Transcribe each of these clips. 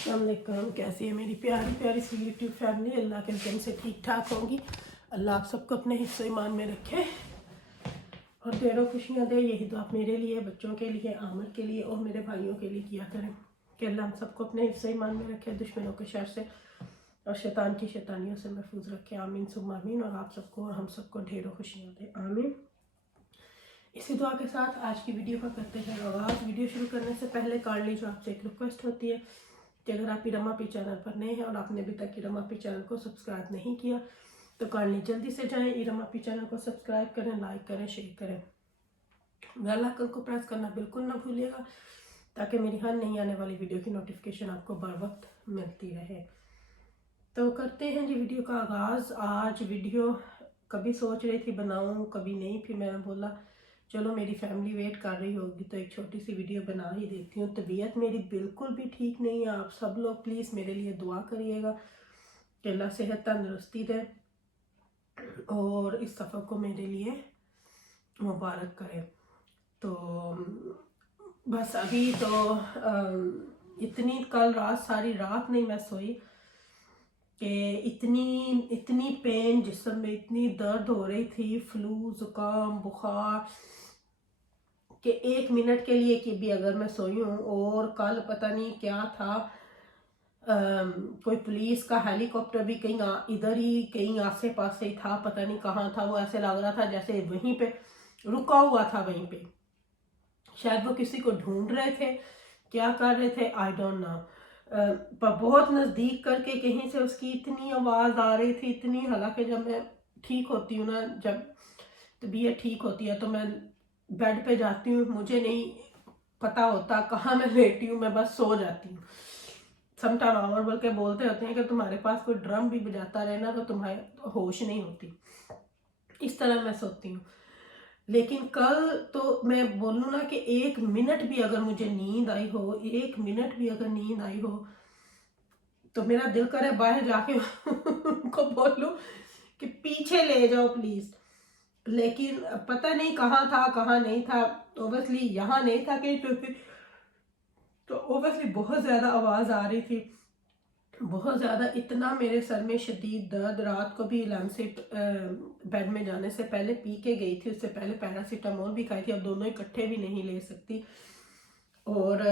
अस्सलामुअलैकुम। कैसी है मेरी प्यारी प्यारी सी यूट्यूब फैमिली? अल्लाह के हुक्म से ठीक ठाक होंगी। अल्लाह आप सबको अपने हिस्से ईमान में रखे और ढेरों खुशियाँ दे। यही तो आप मेरे लिए, बच्चों के लिए, आमिर के लिए और मेरे भाइयों के लिए किया करें कि अल्लाह हम सबको अपने हिस्से ईमान में रखे, दुश्मनों के शर से और शैतान की शैतानियों से महफूज रखे। आमीन सुम्मा आमीन। और आप सबको और हम सबको ढेरों खुशियाँ दे। आमीन। इसी दुआ के साथ आज की वीडियो का करते हैं आगाज़। वीडियो शुरू करने से पहले काइंडली जो आपसे एक रिक्वेस्ट होती है कि अगर आप इरमा पी चैनल पर नए हैं और आपने अभी तक इरमा पी चैनल को सब्सक्राइब नहीं किया तो काइंडली जल्दी से जाएं, इरमा पी चैनल को सब्सक्राइब करें, लाइक करें, शेयर करें, बेल आइकन को प्रेस करना बिल्कुल ना भूलिएगा ताकि मेरी हर नई आने वाली वीडियो की नोटिफिकेशन आपको बर वक्त मिलती रहे। तो करते हैं जी वीडियो का आगाज़। आज वीडियो कभी सोच रही थी बनाऊं, कभी नहीं, फिर मैंने बोला चलो मेरी फैमिली वेट कर रही होगी तो एक छोटी सी वीडियो बना ही देती हूँ। तबीयत मेरी बिल्कुल भी ठीक नहीं है। आप सब लोग प्लीज़ मेरे लिए दुआ करिएगा कि अल्लाह सेहत तंदुरुस्ती दे और इस सफ़र को मेरे लिए मुबारक करे। तो बस अभी तो इतनी कल रात सारी रात नहीं मैं सोई कि इतनी पेन जिस्म में, इतनी दर्द हो रही थी, फ्लू, ज़ुकाम, बुखार, कि 1 मिनट के लिए कि भी अगर मैं सोई हूँ। और कल पता नहीं क्या था, कोई पुलिस का हेलीकॉप्टर भी कहीं इधर ही कहीं आसे पास ही था, पता नहीं कहाँ था। वो ऐसे लग रहा था जैसे वहीं पे रुका हुआ था, वहीं पे शायद वो किसी को ढूंढ रहे थे, क्या कर रहे थे, आई डोंट नो। पर बहुत नज़दीक करके कहीं से उसकी इतनी आवाज़ आ रही थी, इतनी। हालांकि जब मैं ठीक होती हूँ ना, जब तबीयत ठीक होती है तो मैं बेड पे जाती हूँ, मुझे नहीं पता होता कहाँ मैं लेटी हूँ, मैं बस सो जाती हूँ। समटाइम आवर बोल के बोलते होते हैं कि तुम्हारे पास कोई ड्रम भी बजाता रहे ना तो तुम्हारे होश नहीं होती, इस तरह मैं सोती हूँ। लेकिन कल तो मैं बोलूँ ना कि 1 मिनट भी अगर मुझे नींद आई हो, 1 मिनट भी अगर नींद आई हो तो मेरा दिल करे बाहर जाके उनको बोलूं कि पीछे ले जाओ प्लीज। लेकिन पता नहीं कहाँ था कहाँ नहीं था। ओबियसली यहाँ नहीं था कहीं तो ओबियसली बहुत ज़्यादा आवाज़ आ रही थी, बहुत ज़्यादा। इतना मेरे सर में शदीद दर्द, रात को भी लांसेट बेड में जाने से पहले पी के गई थी, उससे पहले पैरासीटामोल भी खाई थी। अब दोनों इकट्ठे भी नहीं ले सकती। और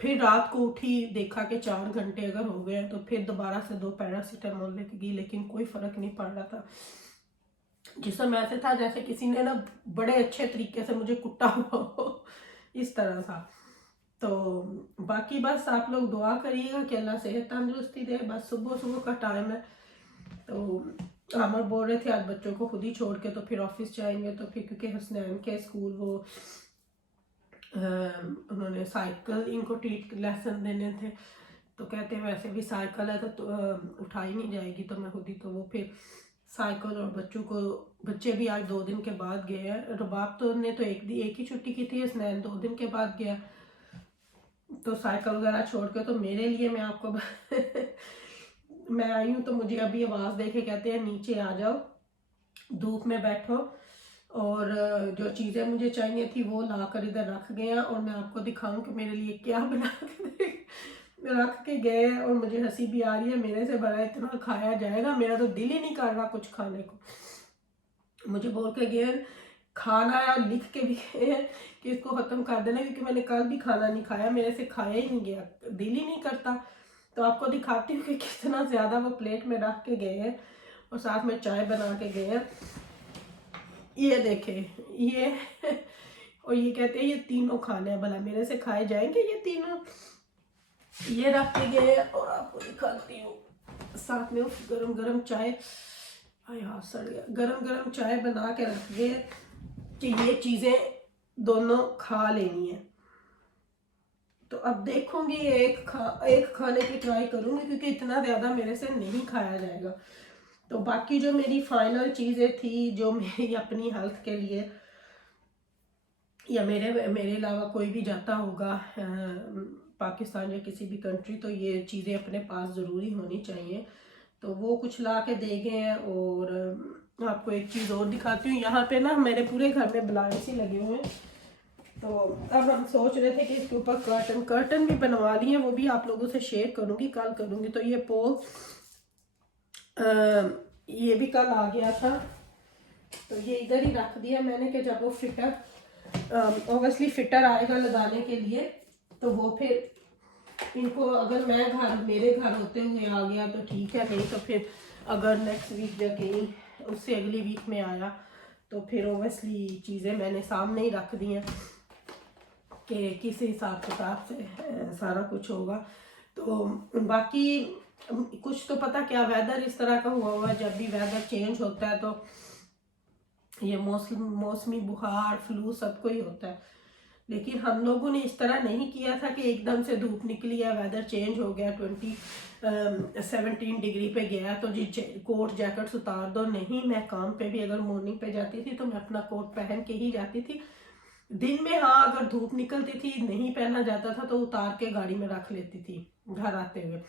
फिर रात को उठी, देखा कि 4 घंटे अगर हो गए तो फिर दोबारा से 2 पैरासीटामोल लेके गई, लेकिन कोई फ़र्क नहीं पड़ रहा था। जिसम ऐसे था जैसे किसी ने ना बड़े अच्छे तरीके से मुझे कुटा हुआ हो, इस तरह था। तो बाकी बस आप लोग दुआ करिएगा कि अल्लाह सेहत तंदुरुस्ती दे। बस सुबह सुबह का टाइम है तो आमर बोल रहे थे आज बच्चों को खुद ही छोड़ के तो फिर ऑफिस जाएंगे। तो फिर क्योंकि हसनैन के स्कूल वो उन्होंने साइकिल इनको टीच लेसन देने थे तो कहते हैं वैसे भी साइकिल है तो उठाई नहीं जाएगी तो मैं खुद ही, तो वो फिर साइकिल। और बच्चों को, बच्चे भी आज 2 दिन के बाद गए हैं। रुबाब तो ने तो एक ही छुट्टी की थी, हसनैन 2 दिन के बाद गया। तो साइकिल वगैरह छोड़ के तो मेरे लिए मैं आपको मैं आई हूँ तो मुझे अभी आवाज़ दे के कहते हैं नीचे आ जाओ, धूप में बैठो। और जो चीज़ें मुझे चाहिए थी वो ला कर इधर रख गया और मैं आपको दिखाऊं कि मेरे लिए क्या बना के रख के गए। और मुझे हंसी भी आ रही है, मेरे से बड़ा इतना खाया जाएगा, मेरा तो दिल ही नहीं कर रहा कुछ खाने को। मुझे बोल के गए खाना, या लिख के भी गए हैं कि इसको ख़त्म कर देना, क्योंकि मैंने कल भी खाना नहीं खाया, मेरे से खाया ही नहीं गया, दिल ही नहीं करता। तो आपको दिखाती हूँ कि कितना ज़्यादा वो प्लेट में रख के गए हैं और साथ में चाय बना के गए हैं। ये देखें ये और ये कहते हैं ये तीनों खाने हैं, भला मेरे से खाए जाएंगे ये तीनों। ये रख के गए और आपको दिखाती हूँ साथ में गरम गरम चाय। हाथ सड़ गया। गरम गरम चाय बना के रख गए कि ये चीज़ें दोनों खा लेनी है। तो अब देखूंगी एक खाने की ट्राई करूंगी क्योंकि इतना ज़्यादा मेरे से नहीं खाया जाएगा। तो बाकी जो मेरी फाइनल चीज़ें थी जो मेरी अपनी हेल्थ के लिए, या मेरे अलावा कोई भी जाता होगा पाकिस्तान या किसी भी कंट्री तो ये चीज़ें अपने पास ज़रूरी होनी चाहिए। तो वो कुछ ला के दे गए हैं। और आपको एक चीज़ और दिखाती हूँ, यहाँ पे ना मेरे पूरे घर में ब्लाइंड्स ही लगे हुए हैं तो अब हम सोच रहे थे कि इसके ऊपर कर्टन भी बनवा लिए, वो भी आप लोगों से शेयर करूँगी, कल करूँगी। तो ये पोल ये भी कल आ गया था, तो ये इधर ही रख दिया मैंने कि जब वो फिटर ऑब्वियसली फिटर आएगा लगाने के लिए, तो वो फिर इनको अगर मेरे घर होते हुए आ गया तो ठीक है, नहीं तो फिर अगर नेक्स्ट वीक या कहीं उससे अगली वीक में आया तो फिर ऑब्वियसली चीज़ें मैंने सामने ही रख दी हैं कि किस हिसाब किताब से सारा कुछ होगा। तो बाकी कुछ तो पता क्या वेदर इस तरह का हुआ है, जब भी वेदर चेंज होता है तो ये मौसमी बुखार फ्लू सबको ही होता है। लेकिन हम लोगों ने इस तरह नहीं किया था कि एकदम से धूप निकली है, वेदर चेंज हो गया 17 डिग्री पे गया तो जी कोट जैकेट्स उतार दो। नहीं, मैं काम पे भी अगर मॉर्निंग पे जाती थी तो मैं अपना कोट पहन के ही जाती थी। दिन में हाँ अगर धूप निकलती थी नहीं पहना जाता था तो उतार के गाड़ी में रख लेती थी घर आते हुए।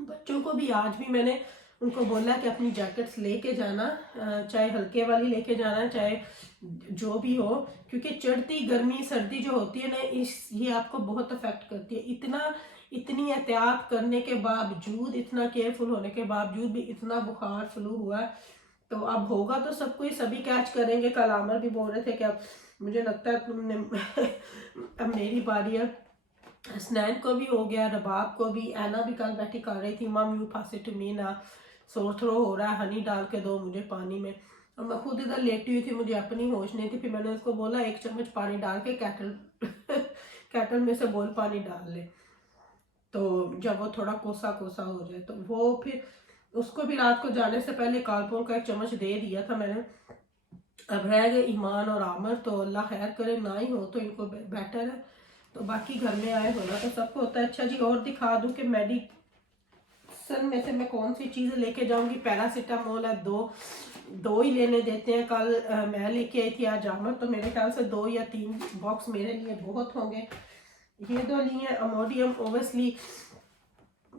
बच्चों को भी आज भी मैंने उनको बोला कि अपनी जैकेट्स लेके जाना, चाहे हल्के वाली लेके जाना चाहे जो भी हो, क्योंकि चढ़ती गर्मी सर्दी जो होती है ना ये आपको बहुत अफेक्ट करती है। इतनी एहतियात करने के बावजूद, इतना केयरफुल होने के बावजूद भी इतना बुखार फ्लू हुआ। तो अब होगा तो सबको ही, सभी कैच करेंगे। कल आमर भी बोल रहे थे कि अब मुझे लगता है तुमने अब मेरी बारी है। स्नैन को भी हो गया, रबाब को भी, ऐना भी कल बैठी कर रही थी mum you pass it to me ना, सोर थ्रो हो रहा है, हनी डाल के दो मुझे पानी में। और मैं खुद इधर लेटी हुई थी, मुझे अपनी होश नहीं थी। फिर मैंने उसको बोला 1 चम्मच पानी डाल के कैटल में से बॉयल पानी डाल ले, तो जब वो थोड़ा कोसा कोसा हो जाए तो वो फिर उसको भी रात को जाने से पहले कालपोल का 1 चम्मच दे दिया था मैंने। अब रह गए ईमान और आमर, तो अल्लाह खैर करे ना ही हो तो इनको बेटर है। तो बाकी घर में आए होना तो सबको होता है। अच्छा जी, और दिखा दूं कि मेडिसन में से मैं कौन सी चीज़ लेके जाऊंगी। पैरासीटामोल है, दो ही लेने देते हैं। कल मैं लेके आई थी, आज आमर, तो मेरे ख्याल से 2 या 3 बॉक्स मेरे लिए बहुत होंगे। ये 2 लिए। अमोडियम ओब्वियसली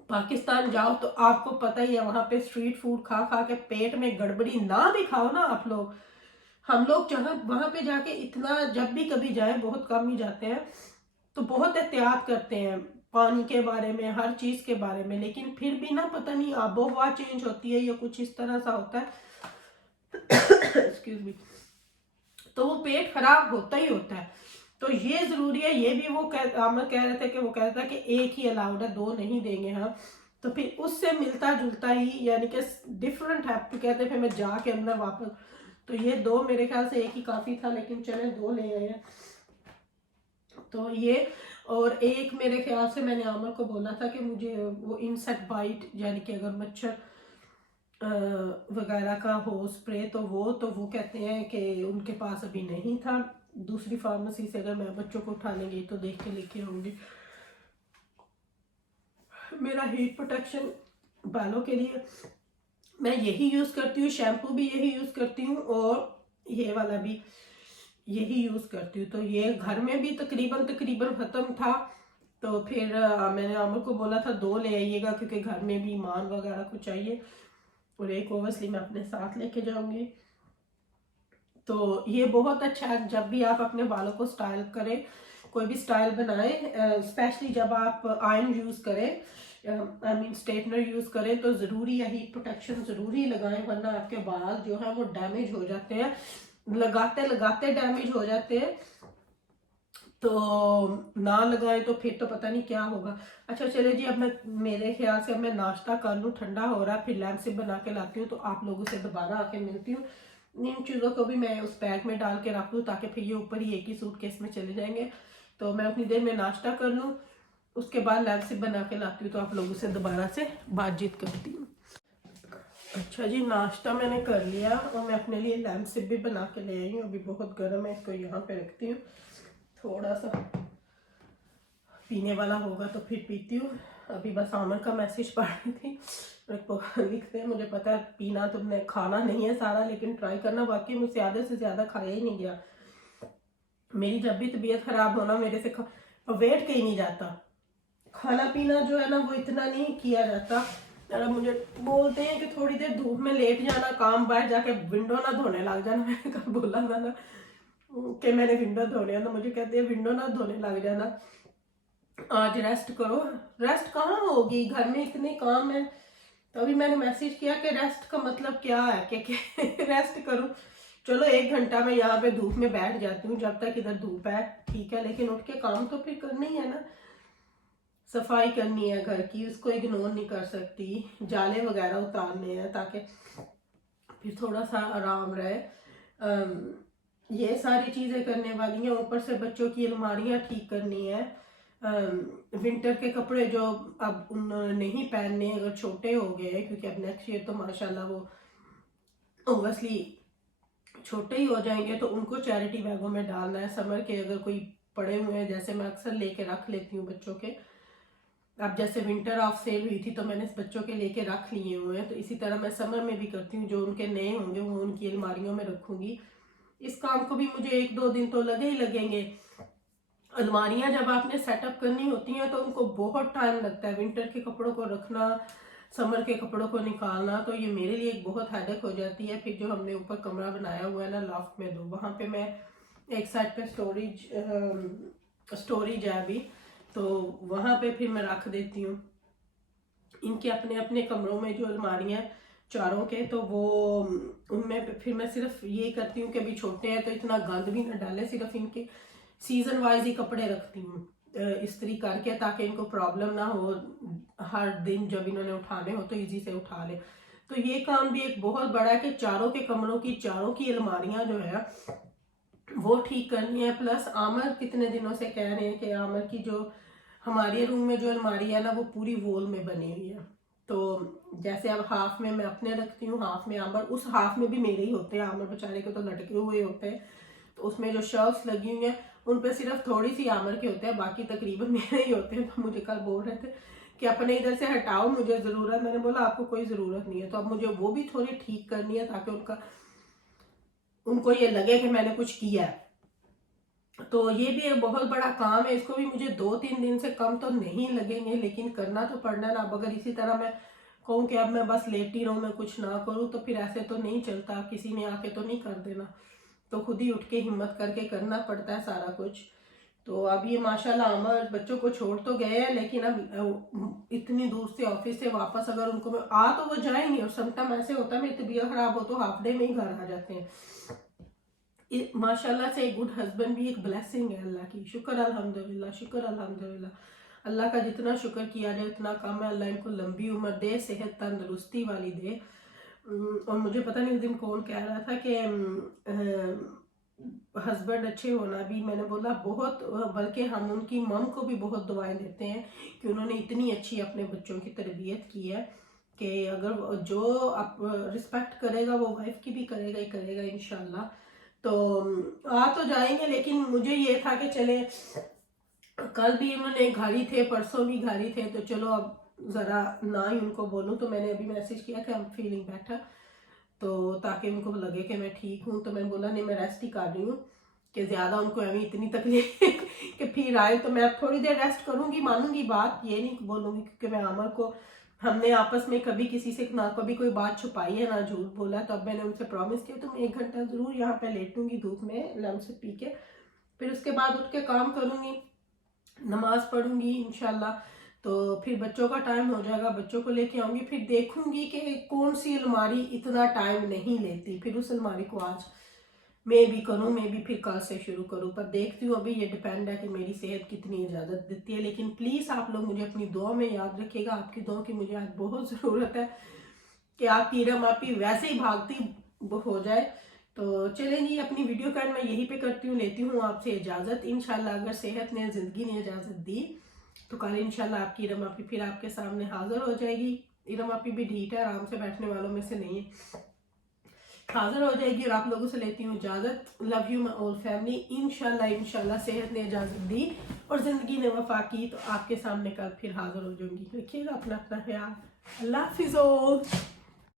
पाकिस्तान जाओ तो आपको पता ही है, वहाँ पे स्ट्रीट फूड खा खा के पेट में गड़बड़ी ना भी खाओ ना आप लोग। हम लोग जहाँ वहाँ पे जाके इतना, जब भी कभी जाए, बहुत कम ही जाते हैं, तो बहुत एहतियात करते हैं पानी के बारे में, हर चीज़ के बारे में। लेकिन फिर भी ना पता नहीं आबोहवा चेंज होती है या कुछ इस तरह सा होता है एक्सक्यूज मी, तो वो पेट खराब होता ही होता है। तो ये जरूरी है। ये भी वो आमर कह रहे थे कि वो कहता है कि 1 ही अलाउड है, 2 नहीं देंगे हम। तो फिर उससे मिलता जुलता ही, यानी कि डिफरेंट है तो कहते फिर मैं जाके अंदर वापस, तो ये 2 मेरे ख्याल से 1 ही काफ़ी था, लेकिन चले 2 ले आए हैं। तो ये, और एक मेरे ख्याल से मैंने आमर को बोला था कि मुझे वो इंसेक्ट बाइट, यानी कि अगर मच्छर वगैरह का हो स्प्रे, तो वो कहते हैं कि उनके पास अभी नहीं था। दूसरी फार्मेसी से अगर मैं बच्चों को उठा लेंगी तो देख के लेके आऊँगी। मेरा हीट प्रोटेक्शन बालों के लिए मैं यही यूज़ करती हूँ, शैम्पू भी यही यूज़ करती हूँ और ये वाला भी यही यूज़ करती हूँ। तो ये घर में भी तकरीबन ख़त्म था, तो फिर मैंने आमर को बोला था 2 ले आइएगा, क्योंकि घर में भी ईमान वगैरह को चाहिए, और एक ओवसली मैं अपने साथ लेके जाऊँगी। तो ये बहुत अच्छा है जब भी आप अपने बालों को स्टाइल करें, कोई भी स्टाइल बनाएं, स्पेशली जब आप आयरन यूज़ करें, आई मीन स्ट्रेटनर यूज़ करें, तो ज़रूरी है हीट प्रोटेक्शन ज़रूरी लगाएं, वरना आपके बाल जो है वो डैमेज हो जाते हैं, लगाते लगाते डैमेज हो जाते हैं। तो ना लगाएं तो फिर तो पता नहीं क्या होगा। अच्छा चले जी, अब मैं, मेरे ख्याल से अब मैं नाश्ता कर लूँ, ठंडा हो रहा है, फिर लैम्प से बना के लाती हूँ, तो आप लोगों से दोबारा आके मिलती हूँ। इन चीज़ों को भी मैं उस बैग में डाल के रख लूँ, ताकि फिर ये ऊपर ही एक ही सूटकेस में चले जाएंगे। तो मैं अपनी देर में नाश्ता कर लूँ, उसके बाद लैम्प से बना के लाती हूँ, तो आप लोगों से दोबारा से बातचीत करती हूँ। अच्छा जी, नाश्ता मैंने कर लिया और मैं अपने लिए लैम्प सिप भी बना के ले आई हूँ। अभी बहुत गर्म है, इसको यहाँ पे रखती हूँ, थोड़ा सा पीने वाला होगा तो फिर पीती हूँ। अभी बस आमर का मैसेज पढ़ रही थी, लिखते हैं मुझे पता है पीना तुमने खाना नहीं है सारा, लेकिन ट्राई करना, बाकी मुझसे आधे से ज़्यादा खाया ही नहीं गया। मेरी जब भी तबीयत खराब होना, मेरे से वेट कहीं नहीं जाता, खाना पीना जो है ना वो इतना नहीं किया जाता। अगर मुझे बोलते हैं कि थोड़ी देर धूप में लेट जाना, काम बाहर जाके विंडो ना धोने लग जाना, मैंने कल बोला था ना, कि मैंने विंडो धोने हैं, तो मुझे कहते हैं विंडो ना धोने लग जाना, आज रेस्ट करो। रेस्ट कहाँ होगी, घर में इतने काम है। तो अभी मैंने मैसेज किया कि रेस्ट का मतलब क्या है कि रेस्ट करूं। चलो 1 घंटा मैं यहाँ पे धूप में बैठ जाती हूँ जब तक इधर धूप है, ठीक है, लेकिन उठ के काम तो फिर करना ही है ना। सफाई करनी है घर की, उसको इग्नोर नहीं कर सकती। जाले वगैरह उतारने हैं ताकि फिर थोड़ा सा आराम रहे। ये सारी चीज़ें करने वाली हैं। ऊपर से बच्चों की अलमारियाँ ठीक करनी है। विंटर के कपड़े जो अब उन्होंने नहीं पहनने, अगर छोटे हो गए, क्योंकि अब नेक्स्ट ईयर तो माशाल्लाह वो ओबियसली छोटे ही हो जाएंगे, तो उनको चैरिटी बैगों में डालना है। समर के अगर कोई पड़े हुए हैं, जैसे मैं अक्सर लेके रख लेती हूँ बच्चों के, अब जैसे विंटर ऑफ सेल हुई थी तो मैंने इस बच्चों के लेके रख लिए हुए हैं, तो इसी तरह मैं समर में भी करती हूँ। जो उनके नए होंगे वो उनकी अलमारियों में रखूंगी। इस काम को भी मुझे 1-2 दिन तो लगे ही लगेंगे। अलमारियां जब आपने सेटअप करनी होती हैं तो उनको बहुत टाइम लगता है। विंटर के कपड़ों को रखना, समर के कपड़ों को निकालना, तो ये मेरे लिए एक बहुत हेडेक हो जाती है। फिर जो हमने ऊपर कमरा बनाया हुआ है ना लॉफ्ट में 2, वहाँ पे मैं एक साइड पे स्टोरेज है अभी, तो वहाँ पे फिर मैं रख देती हूँ। इनके अपने अपने कमरों में जो अलमारियाँ चारों के, तो वो उनमें फिर मैं सिर्फ ये करती हूँ कि अभी छोटे हैं तो इतना गंद भी ना डाले, सिर्फ इनके सीजन वाइज ही कपड़े रखती हूँ इस्त्री करके, ताकि इनको प्रॉब्लम ना हो। हर दिन जब इन्होंने उठाने हो तो इजी से उठा ले। तो ये काम भी एक बहुत बड़ा है कि चारों के कमरों की, चारों की अलमारियां जो है वो ठीक करनी है। प्लस आमर कितने दिनों से कह रहे हैं कि आमर की जो हमारे रूम में जो अलमारी है ना वो पूरी वॉल में बनी हुई है। तो जैसे अब हाफ में मैं अपने रखती हूँ, हाफ में आमर, उस हाफ में भी मेरे ही होते हैं। आमर बेचारे के तो लटके हुए होते हैं, तो उसमें जो शेल्फ्स लगी हुई हैं उन पे सिर्फ थोड़ी सी आमर के होते हैं, बाकी तकरीबन मेरे ही होते हैं। तो मुझे कल बोल रहे थे कि अपने इधर से हटाओ, मुझे ज़रूरत। मैंने बोला आपको कोई ज़रूरत नहीं है। तो अब मुझे वो भी थोड़ी ठीक करनी है ताकि उनको ये लगे कि मैंने कुछ किया है। तो ये भी एक बहुत बड़ा काम है। इसको भी मुझे 2-3 दिन से कम तो नहीं लगेंगे, लेकिन करना तो पड़ना है ना। अब अगर इसी तरह मैं कहूँ कि अब मैं बस लेटी रहूँ, मैं कुछ ना करूँ, तो फिर ऐसे तो नहीं चलता। किसी ने आके तो नहीं कर देना, तो खुद ही उठ के हिम्मत करके करना पड़ता है सारा कुछ। तो अब ये माशाल्लाह अमर बच्चों को छोड़ तो गए हैं, लेकिन अब इतनी दूर से ऑफिस से वापस अगर उनको मैं आ तो वो जाएंगे। और समटाइम ऐसे होता है मेरी तबीयत खराब हो तो हाफ डे में ही घर आ जाते हैं। माशाल्लाह से गुड हस्बैंड भी एक ब्लेसिंग है अल्लाह की। शुक्र अल्हम्दुलिल्लाह, शुक्र अल्हम्दुलिल्लाह। अल्लाह का जितना शुक्र किया जाए उतना कम है। अल्लाह इनको लंबी उम्र दे, सेहत तंदुरुस्ती वाली दे। और मुझे पता नहीं उस दिन कौन कह रहा था कि हस्बैंड अच्छे होना भी, मैंने बोला बहुत, बल्कि हम उनकी मम को भी बहुत दुआएं देते हैं कि उन्होंने इतनी अच्छी अपने बच्चों की तरबियत की है कि अगर जो आप रिस्पेक्ट करेगा वो वाइफ की भी करेगा ही करेगा इंशाल्लाह। तो आ तो जाएंगे, लेकिन मुझे ये था कि चले, कल भी उन्होंने घर ही थे, परसों भी घर ही थे, तो चलो अब ज़रा ना ही उनको बोलूँ। तो मैंने अभी मैसेज किया कि आई एम फीलिंग बेटर, तो ताकि उनको लगे कि मैं ठीक हूँ। तो मैंने बोला नहीं, मैं रेस्ट ही कर रही हूँ, कि ज़्यादा उनको अभी इतनी तकलीफ कि फिर आए। तो मैं अब थोड़ी देर रेस्ट करूँगी, मानूंगी बात, ये नहीं बोलूँगी, क्योंकि मैं अमर को, हमने आपस में कभी किसी से ना कभी कोई बात छुपाई है ना झूठ बोला। तो अब मैंने उनसे प्रॉमिस किया तो मैं 1 घंटा ज़रूर यहाँ पे लेटूंगी धूप में लंच से पी के, फिर उसके बाद उठ के काम करूँगी, नमाज पढ़ूंगी इंशाल्लाह। तो फिर बच्चों का टाइम हो जाएगा, बच्चों को लेके आऊंगी, फिर देखूंगी कि कौन सी अलमारी इतना टाइम नहीं लेती, फिर उस अलमारी को आज मैं भी करूँ, मैं भी फिर कल से शुरू करूँ। पर देखती हूँ, अभी ये डिपेंड है कि मेरी सेहत कितनी इजाज़त देती है। लेकिन प्लीज़ आप लोग मुझे अपनी दुआ में याद रखिएगा, आपकी दुआ की मुझे आज बहुत ज़रूरत है कि आपकी रम आपकी वैसे ही भागती हो जाए। तो चलें जी, अपनी वीडियो का मैं यहीं पे करती हूँ, लेती हूँ आपसे इजाज़त। इंशाल्लाह अगर सेहत ने, ज़िंदगी ने इजाज़त दी तो कल इंशाल्लाह आपकी इरम आपी फिर आपके सामने हाजिर हो जाएगी। इरम आपी भी ढीठ है, आराम से बैठने वालों में से नहीं है, हाजिर हो जाएगी। और आप लोगों से लेती हूँ इजाज़त। Love you my all family. इंशाल्लाह सेहत ने इजाज़त दी और ज़िंदगी ने वफा की तो आपके सामने कल फिर हाजिर हो जाऊंगी। रखिएगा अपना ख्याल। अल्लाह हाफिज़।